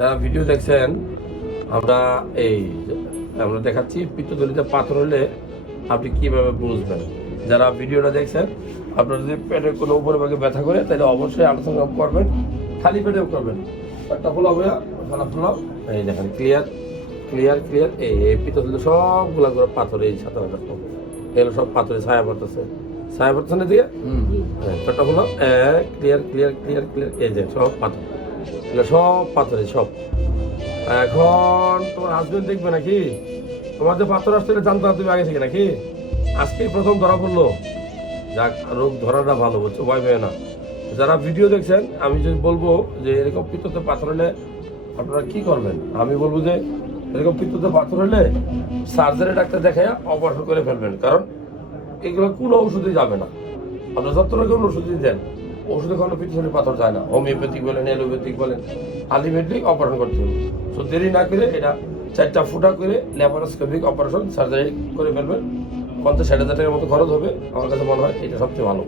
যারা ভিডিও দেখছেন আমরা দেখাচ্ছি পিত্তথলিতে পাথর হলে আপনি কিভাবে বুঝবেন। যারা ভিডিওটা দেখছেন আপনার যদি পেটের কোনো উপরে ভাগে ব্যথা করে তাহলে অবশ্যই আলোচনা করবেন, খালি পেটেও করবেন। একটা ফোলা হয়ে ফোলা এই দেখেন ক্লিয়ার ক্লিয়ার ক্লিয়ার। এই পিত্তথলিতে সবগুলা করে পাথর, এই সাথে এগুলো সব পাথরে ছায়া পড়তেছে, ছায়া পড়তেছে না দিকে পেটটা ফোলা ক্লিয়ার ক্লিয়ার ক্লিয়ার ক্লিয়ার। এই যে সব পাথর, এগুলো সব পাথরে সব। এখন তোমার হাজবেন্ড দেখবে নাকি তোমার যে পাথর আসছে জানতে তুমি আগে থেকে নাকি আজকেই প্রথম ধরা পড়লো? যাক, রোগ ধরাটা ভালো, বুঝছো, ভয় পেয়ে না। যারা ভিডিও দেখছেন আমি যদি বলবো যে এরকম পিত্ততে পাথর হলে আপনারা কি করবেন, আমি বলবো যে এরকম পিত্ততে পাথর হলে সার্জারি ডাক্তার দেখায় অপারেশন করে ফেলবেন। কারণ এগুলো কোনো ওষুধই যাবে না, আপনার যত রকম ওষুধই দেন ওষুধে কোনো পিত্তথলির পাথর যায় না। হোমিওপ্যাথিক বলেন, এলোপ্যাথিক বলেন, আলটিমেটলি অপারেশন করতে হবে। তো দেরি না করে এটা 4টা ফুটা করে ল্যাপারোস্কোপিক অপারেশন সার্জারি করে ফেলবেন। 50-60 হাজার টাকার মতো খরচ হবে, আমার কাছে মনে হয় এটা সবচেয়ে ভালো।